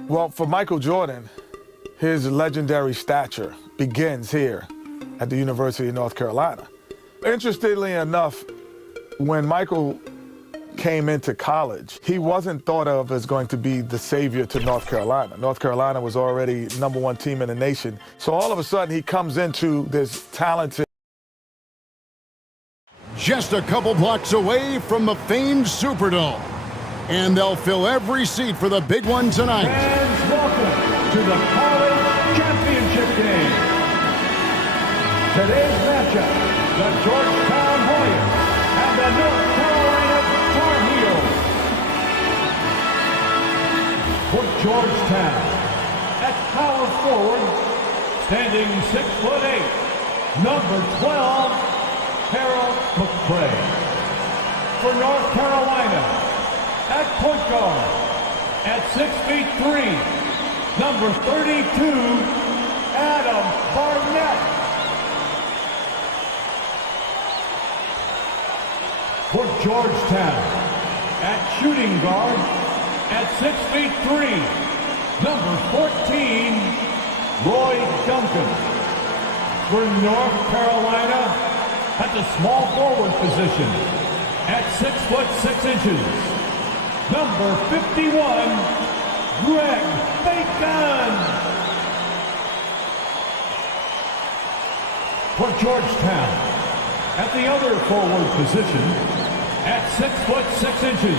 Well, for Michael Jordan, his legendary stature begins here at the University of North Carolina. Interestingly enough, when Michael came into college, he wasn't thought of as going to be the savior to North Carolina. North Carolina was already #1 team in the nation. So all of a sudden he comes into this talented... Just a couple blocks away from the famed Superdome. And they'll fill every seat for the big one tonight. Fans, welcome to the College Championship game. Today's matchup, the Georgetown Hoyas and the North Carolina Tar Heels. For Georgetown, at power forward, standing 6'8", number 12, Harold McCray. For North Carolina, at point guard, at 6'3", number 32, Adam Barnett. For Georgetown, at shooting guard, at 6'3", number 14, Roy Duncan. For North Carolina, at the small forward position, at 6'6", number 51, Greg Bacon. For Georgetown, at the other forward position, at 6'6",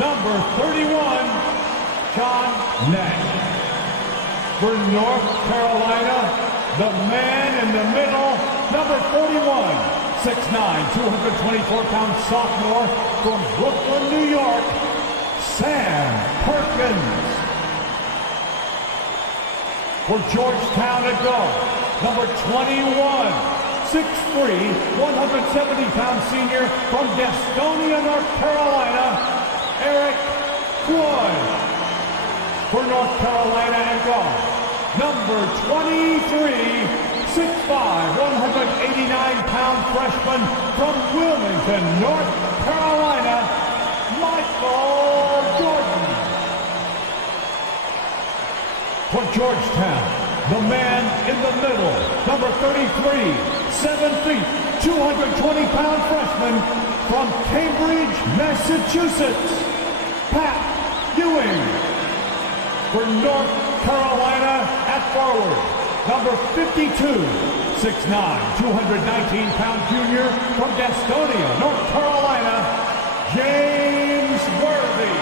number 31, John Nash. For North Carolina, the man in the middle, number 41. 6'9", 224-pound sophomore from Brooklyn, New York, Sam Perkins. For Georgetown at guard, number 21, 6'3", 170-pound senior from Gastonia, North Carolina, Eric Floyd. For North Carolina at guard, number 23, 6'5", 189-pound freshman from Wilmington, North Carolina, Michael Jordan. For Georgetown, the man in the middle, number 33, 7 feet, 220-pound freshman from Cambridge, Massachusetts, Pat Ewing. For North Carolina at forward, number 52, 6'9", 219-pound junior from Gastonia, North Carolina, James Worthy.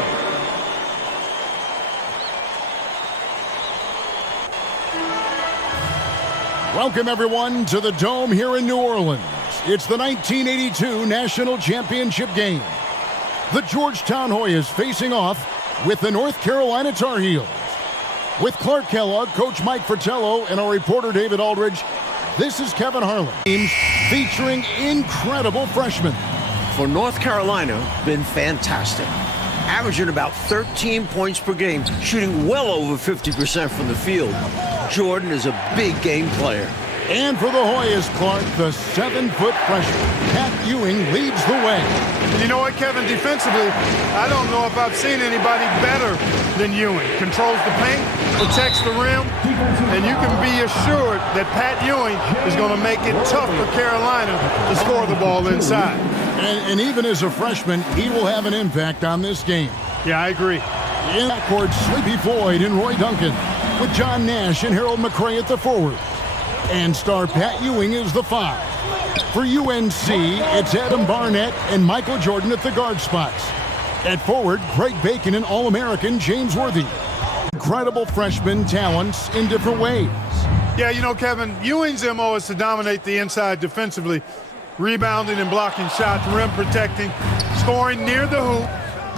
Welcome, everyone, to the Dome here in New Orleans. It's the 1982 National Championship game. The Georgetown Hoyas facing off with the North Carolina Tar Heels. With Clark Kellogg, Coach Mike Fratello, and our reporter David Aldridge, this is Kevin Harlan. Teams featuring incredible freshmen. For North Carolina, been fantastic. Averaging about 13 points per game, shooting well over 50% from the field. Jordan is a big game player. And for the Hoyas, Clark, the 7-foot freshman, Pat Ewing, leads the way. You know what, Kevin? Defensively, I don't know if I've seen anybody better than Ewing. Controls the paint, protects the rim, and you can be assured that Pat Ewing is going to make it tough for Carolina to score the ball inside. And even as a freshman, he will have an impact on this game. Yeah, I agree. In backcourt, Sleepy Floyd and Roy Duncan, with John Nash and Harold McCray at the forward. And star Pat Ewing is the 5. For UNC, it's Adam Barnett and Michael Jordan at the guard spots. At forward, Greg Bacon and All-American James Worthy. Incredible freshman talents in different ways. Yeah, you know, Kevin, Ewing's MO is to dominate the inside defensively, rebounding and blocking shots, rim protecting, scoring near the hoop.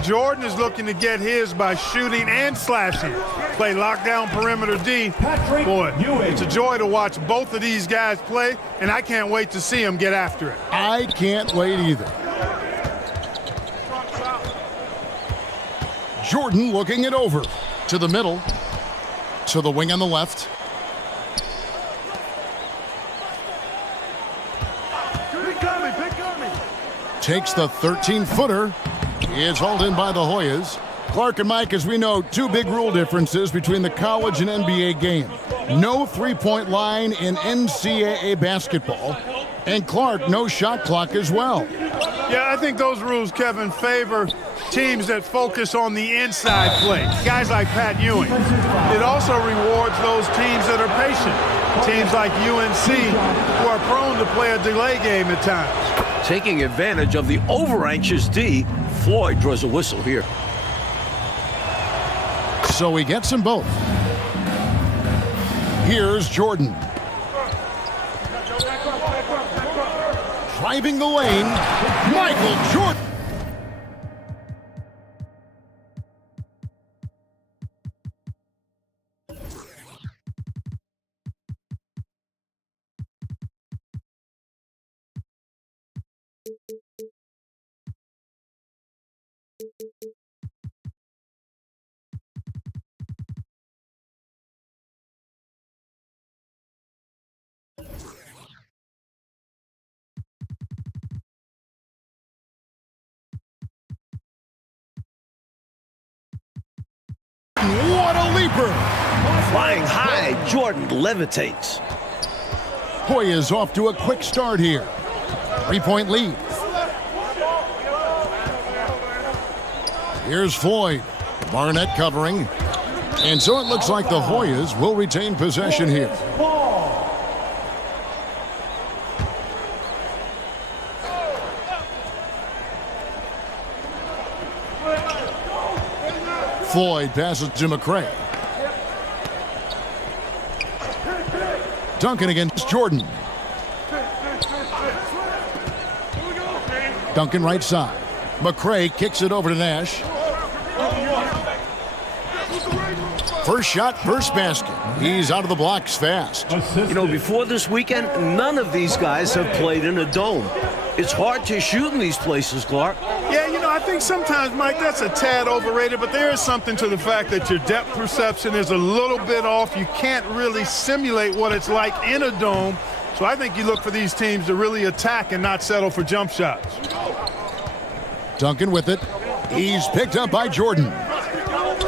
Jordan is looking to get his by shooting and slashing. Play lockdown perimeter D. Boy, it's a joy to watch both of these guys play, and I can't wait to see them get after it. I can't wait either. Jordan looking it over. To the middle. To the wing on the left. Takes the 13-footer. It's hauled in by the Hoyas. Clark and Mike, as we know, two big rule differences between the college and NBA game. No three-point line in NCAA basketball. And Clark, no shot clock as well. Yeah, I think those rules, Kevin, favor teams that focus on the inside play. Guys like Pat Ewing. It also rewards those teams that are patient. Teams like UNC who are prone to play a delay game at times. Taking advantage of the over-anxious D, Floyd draws a whistle here. So he gets them both. Here's Jordan. Driving the lane, Michael Jordan. What a leaper! Flying high, Jordan levitates. Hoya's off to a quick start here. 3-point lead. Here's Floyd. Barnett covering. And so it looks like the Hoyas will retain possession here. Floyd passes to McCray. Duncan against Jordan. Duncan right side. McCray kicks it over to Nash. First shot, first basket. He's out of the blocks fast. You know, before this weekend, none of these guys have played in a dome. It's hard to shoot in these places, Clark. Yeah, you know, I think sometimes, Mike, that's a tad overrated, but there is something to the fact that your depth perception is a little bit off. You can't really simulate what it's like in a dome. So I think you look for these teams to really attack and not settle for jump shots. Duncan with it. He's picked up by Jordan.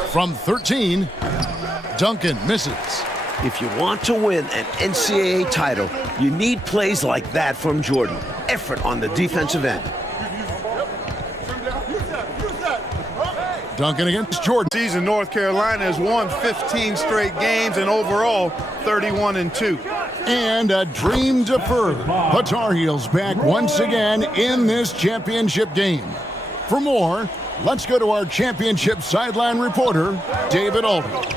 From 13, Duncan misses. If you want to win an NCAA title, you need plays like that from Jordan. Effort on the defensive end. Duncan against Jordan. Season North Carolina has won 15 straight games and overall 31-2. And a dream deferred. The Tar Heels back once again in this championship game. For more, let's go to our championship sideline reporter, David Aldridge.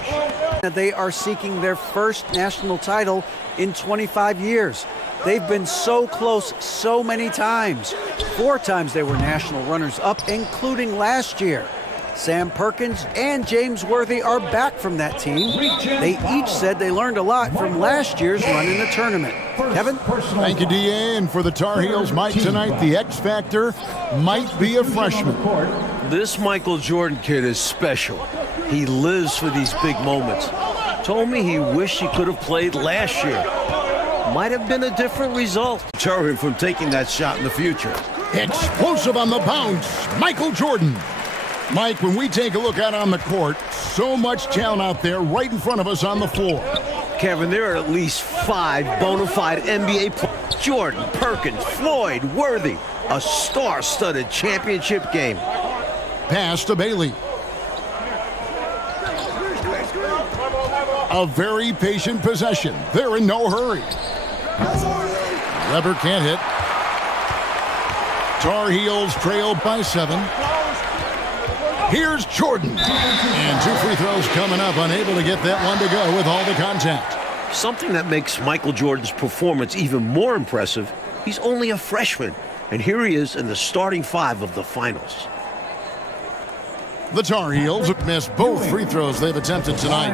They are seeking their first national title in 25 years. They've been so close so many times. 4 times they were national runners-up, including last year. Sam Perkins and James Worthy are back from that team. They each said they learned a lot from last year's run in the tournament. Kevin? Thank you, D.A. And for the Tar Heels, Mike, tonight the X Factor might be a freshman. This Michael Jordan kid is special. He lives for these big moments. Told me he wished he could have played last year. Might have been a different result. Deter him from taking that shot in the future. Explosive on the bounce, Michael Jordan. Mike, when we take a look out on the court, so much talent out there right in front of us on the floor. Kevin, there are at least 5 bona fide NBA players. Jordan, Perkins, Floyd, Worthy. A star-studded championship game. Pass to Bailey. A very patient possession. They're in no hurry. Weber can't hit. Tar Heels trail by 7. Here's Jordan. And 2 free throws coming up, unable to get that one to go with all the contact. Something that makes Michael Jordan's performance even more impressive, he's only a freshman. And here he is in the starting 5 of the finals. The Tar Heels have missed both free throws they've attempted tonight.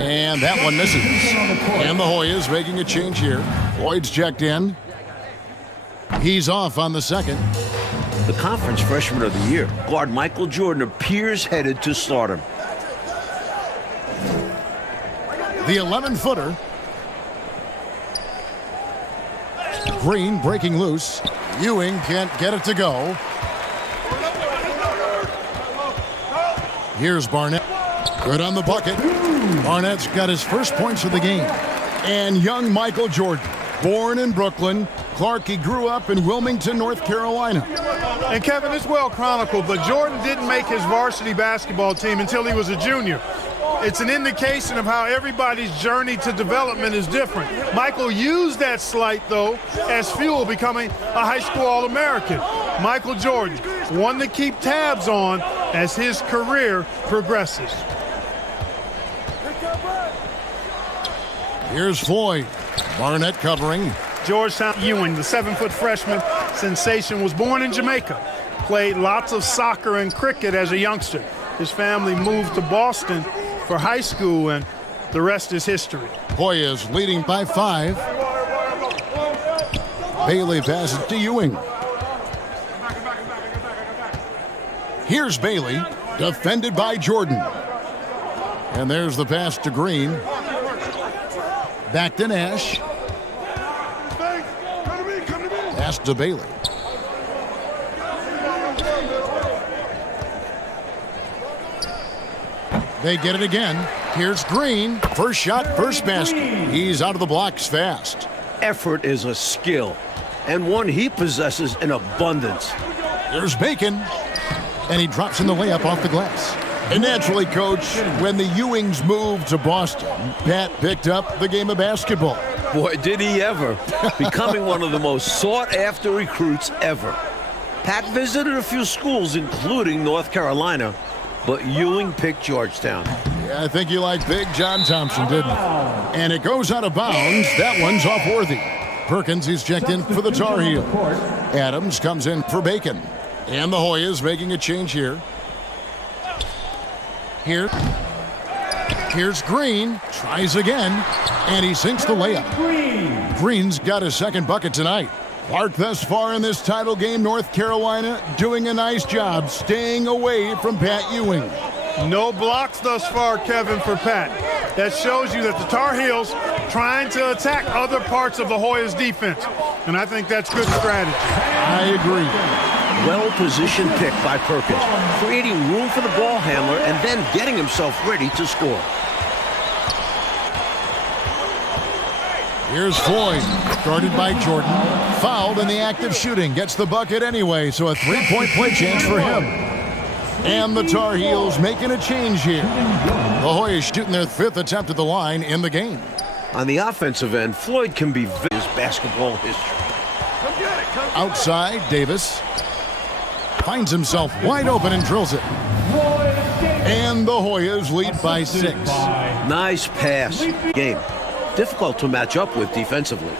And that one misses. And the Hoyas making a change here. Lloyd's checked in. He's off on the second. The Conference Freshman of the Year, guard Michael Jordan, appears headed to stardom. The 11-footer. Green breaking loose. Ewing can't get it to go. Here's Barnett. Good on the bucket. Barnett's got his first points of the game. And young Michael Jordan, born in Brooklyn. Clark, he grew up in Wilmington, North Carolina. And Kevin, it's well chronicled, but Jordan didn't make his varsity basketball team until he was a junior. It's an indication of how everybody's journey to development is different. Michael used that slight, though, as fuel, becoming a high school All-American. Michael Jordan, one to keep tabs on as his career progresses. Here's Floyd. Barnett covering. Georgetown Ewing, the 7-foot freshman sensation, was born in Jamaica. Played lots of soccer and cricket as a youngster. His family moved to Boston for high school, and the rest is history. Hoyas leading by 5. Bailey passes to Ewing. Here's Bailey, defended by Jordan. And there's the pass to Green. Back to Nash. Pass to Bailey. They get it again. Here's Green. First shot, first basket. He's out of the blocks fast. Effort is a skill, and one he possesses in abundance. There's Bacon. And he drops in the layup off the glass. And naturally, Coach, when the Ewings moved to Boston, Pat picked up the game of basketball. Boy, did he ever. Becoming one of the most sought-after recruits ever. Pat visited a few schools, including North Carolina, but Ewing picked Georgetown. Yeah, I think you liked Big John Thompson, didn't you? And it goes out of bounds. That one's off Worthy. Perkins, he's checked in for the Tar Heels. Adams comes in for Bacon. And the Hoyas making a change here. Here's Green. Tries again. And he sinks the layup. Green's got his second bucket tonight. Clark, thus far in this title game, North Carolina doing a nice job staying away from Pat Ewing. No blocks thus far, Kevin, for Pat. That shows you that the Tar Heels trying to attack other parts of the Hoyas defense. And I think that's good strategy. I agree. Well-positioned pick by Perkins, creating room for the ball handler and then getting himself ready to score. Here's Floyd, guarded by Jordan. Fouled in the act of shooting. Gets the bucket anyway, so a three-point play chance for him. And the Tar Heels making a change here. The Hoyas shooting their 5th attempt at the line in the game. On the offensive end, Floyd can be his basketball history. Outside, Davis finds himself wide open and drills it. And the Hoyas lead by 6. Nice pass. Game. Difficult to match up with defensively.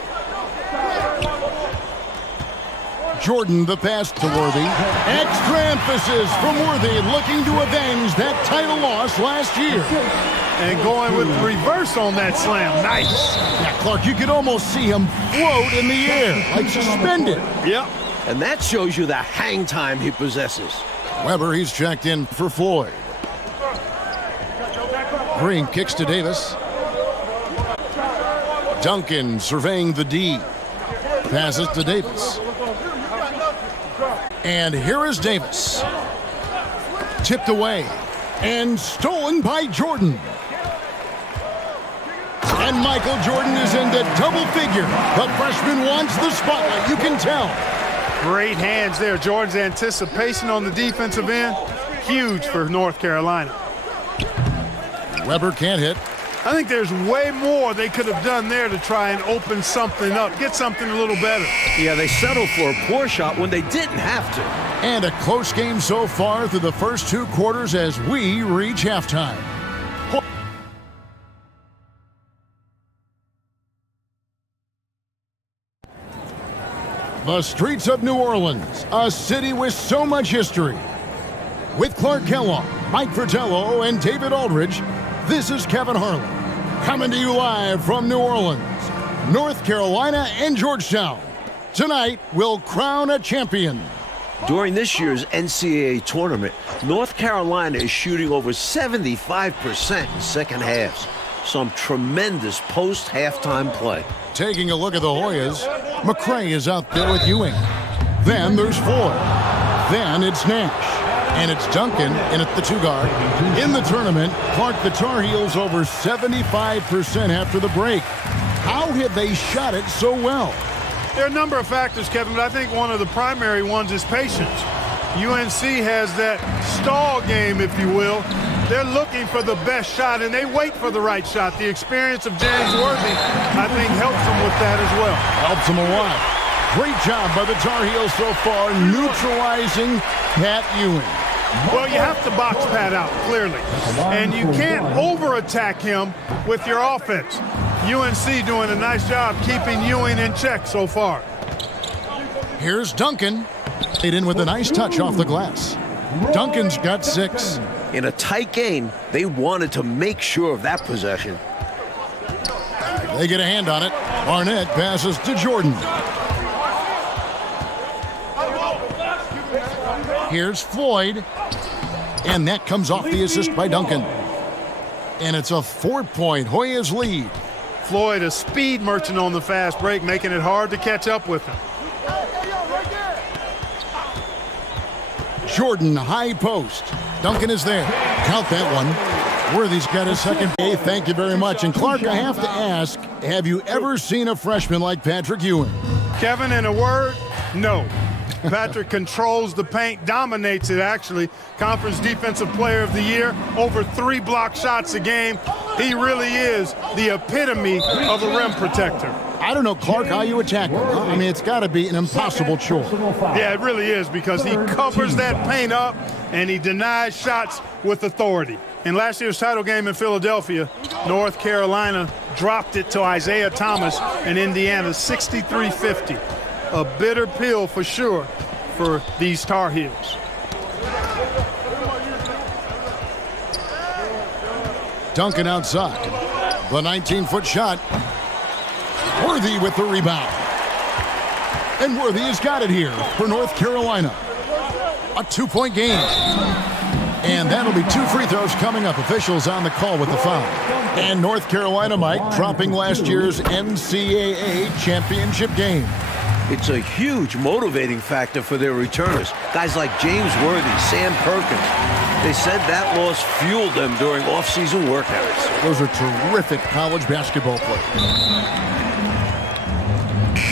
Jordan, the pass to Worthy. Extra emphasis from Worthy, looking to avenge that title loss last year. And going with the reverse on that slam. Nice. Yeah, Clark, you could almost see him float in the air, like suspended. Yep. And that shows you the hang time he possesses. Weber, he's checked in for Floyd. Green kicks to Davis. Duncan surveying the D. Passes to Davis. And here is Davis. Tipped away. And stolen by Jordan. And Michael Jordan is into double figure. The freshman wants the spotlight, you can tell. Great hands there. Jordan's anticipation on the defensive end, huge for North Carolina. Weber can't hit. I think there's way more they could have done there to try and open something up, get something a little better. Yeah, they settled for a poor shot when they didn't have to. And a close game so far through the first 2 quarters as we reach halftime. The streets of New Orleans, a city with so much history. With Clark Kellogg, Mike Fratello, and David Aldridge, this is Kevin Harlan, coming to you live from New Orleans, North Carolina, and Georgetown. Tonight, we'll crown a champion. During this year's NCAA tournament, North Carolina is shooting over 75% in second halves. Some tremendous post-halftime play. Taking a look at the Hoyas, McCray is out there with Ewing. Then there's Floyd. Then it's Nash. And it's Duncan in at the 2-guard. In the tournament, Clark, the Tar Heels over 75% after the break. How have they shot it so well? There are a number of factors, Kevin, but I think one of the primary ones is patience. UNC has that stall game, if you will. They're looking for the best shot, and they wait for the right shot. The experience of James Worthy, I think, helps them with that as well. Helps them a lot. Great job by the Tar Heels so far, neutralizing Pat Ewing. Well, you have to box Pat out, clearly. And you can't over-attack him with your offense. UNC doing a nice job keeping Ewing in check so far. Here's Duncan. Played in with a nice touch off the glass. Duncan's got 6. In a tight game, they wanted to make sure of that possession. They get a hand on it. Barnett passes to Jordan. Here's Floyd. And that comes off the assist by Duncan. And it's a 4-point Hoyas lead. Floyd, a speed merchant on the fast break, making it hard to catch up with him. Jordan, high post. Duncan is there. Count that one. Worthy's got his second. Hey, thank you very much. And Clark, I have to ask, have you ever seen a freshman like Patrick Ewing? Kevin, in a word, no. Patrick controls the paint, dominates it actually. Conference Defensive Player of the Year, over 3 block shots a game. He really is the epitome of a rim protector. I don't know, Clark, how you attack him. I mean, it's got to be an impossible chore. Yeah, it really is, because he covers that paint up and he denies shots with authority. In last year's title game in Philadelphia, North Carolina dropped it to Isaiah Thomas in Indiana, 63-50. A bitter pill for sure for these Tar Heels. Duncan outside. The 19-foot shot. Worthy with the rebound. And Worthy has got it here for North Carolina. A 2-point game. And that'll be 2 free throws coming up. Officials on the call with the foul. And North Carolina, Mike, dropping last year's NCAA championship game. It's a huge motivating factor for their returners. Guys like James Worthy, Sam Perkins. They said that loss fueled them during off-season workouts. Those are terrific college basketball players.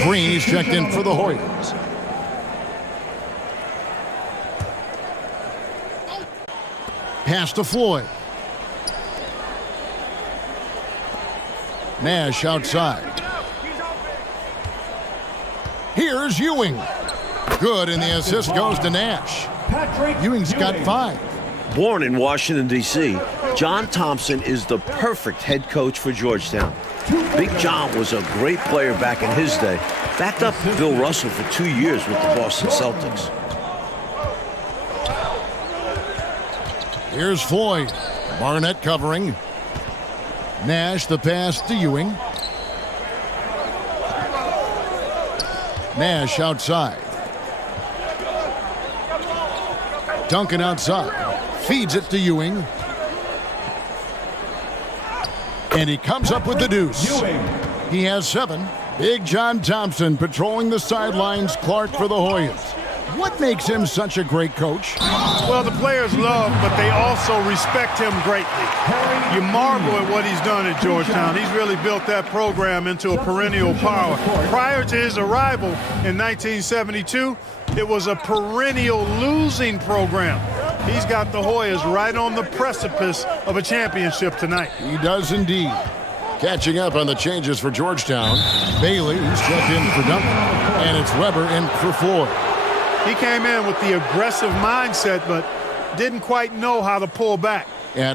Green, he's checked in for the Hoyas. Pass to Floyd. Nash outside. Here's Ewing. Good, and the assist goes to Nash. Ewing's got 5. Born in Washington, D.C., John Thompson is the perfect head coach for Georgetown. Big John was a great player back in his day. Backed up Bill Russell for 2 years with the Boston Celtics. Here's Floyd. Barnett covering. Nash the pass to Ewing. Nash outside. Duncan outside. Feeds it to Ewing. And he comes up with the deuce. He has 7. Big John Thompson patrolling the sidelines. Clark for the Hoyas. What makes him such a great coach? Well, the players love, but they also respect him greatly. You marvel at what he's done at Georgetown. He's really built that program into a perennial power. Prior to his arrival in 1972, it was a perennial losing program. He's got the Hoyas right on the precipice of a championship tonight. He does indeed. Catching up on the changes for Georgetown. Bailey, who's checked in for Duncan. And it's Weber in for Floyd. He came in with the aggressive mindset, but didn't quite know how to pull back. Adam.